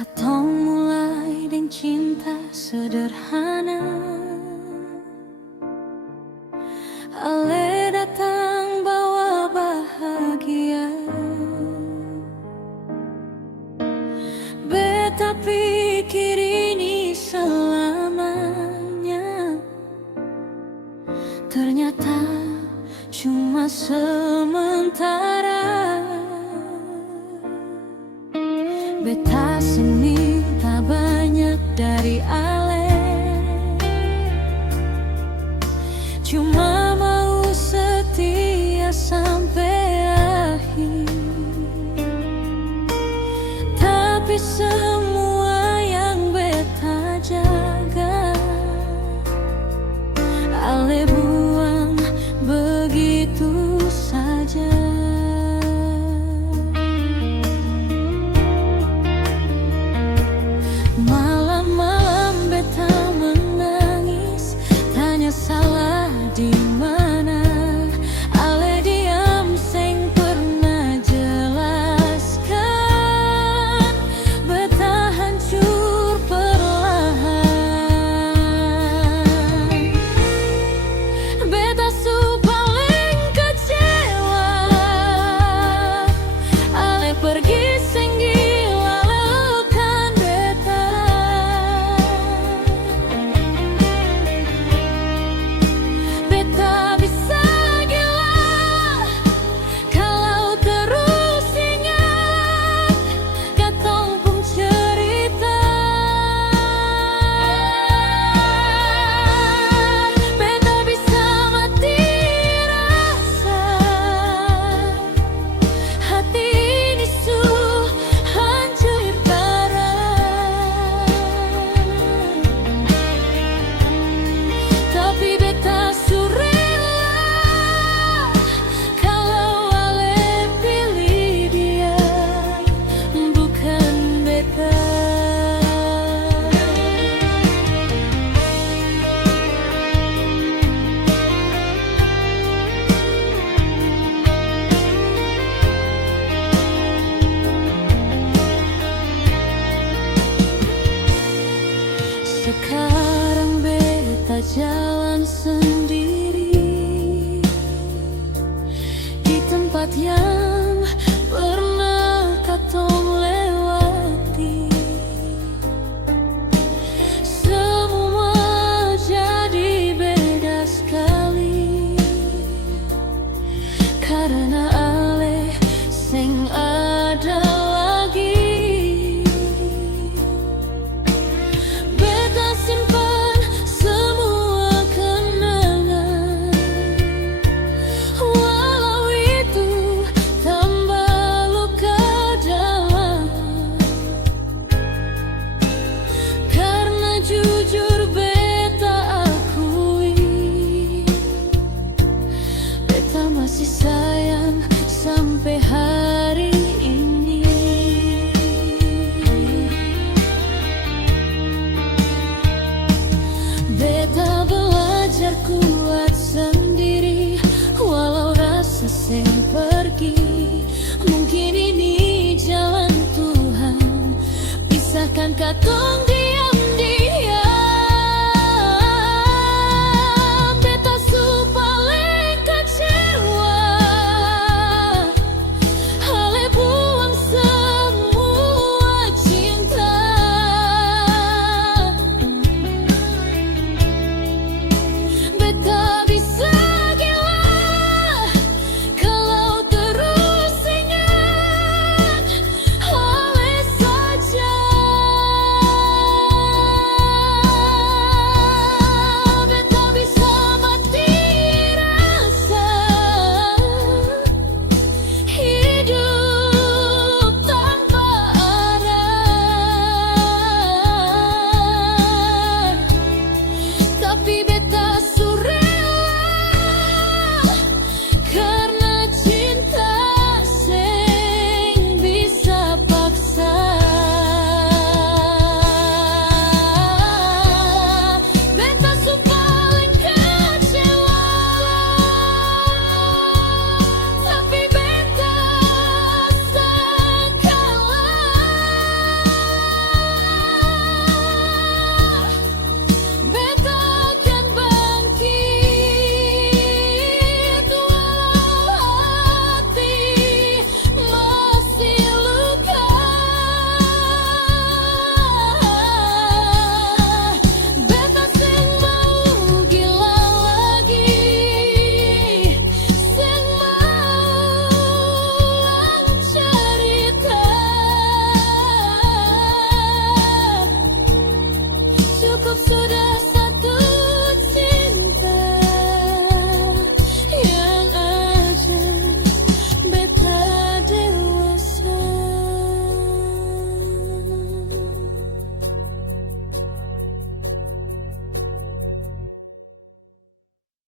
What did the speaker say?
Katong mulai dengan cinta sederhana, ale datang bawa bahagia. Beta pikir ini selamanya, ternyata cuma sementara. Beta sini tak banyak dari ale, cuma mau setia sampai akhir. Tapi semua yang beta jaga, ale buang begitu saja. Malam-malam beta menangis, tanya salah di mana. Ale diam seng pernah jelaskan, beta hancur perlahan. Beta su paling kecewa, ale pergi seng gila lelukan beta. Beta bisa gila kalau terus ingat katong pung cerita. Beta bisa mati rasa, hati ini su hancur parah. Tapi beta su rela kalau ale pilih dia, bukan beta. Sekarang beta jalan sendiri di tempat yang pernah katong lewati. Semua jadi beda sekali karena ale seng ada lagi. Beta simpan semua kenangan, walau itu tambah luka dalam. Karena jujur beta akui, beta masih sayang sampai hari ini. Beta belajar kuat sendiri, walau rasa seng pergi. Mungkin ini jalan Tuhan, pisahkan katong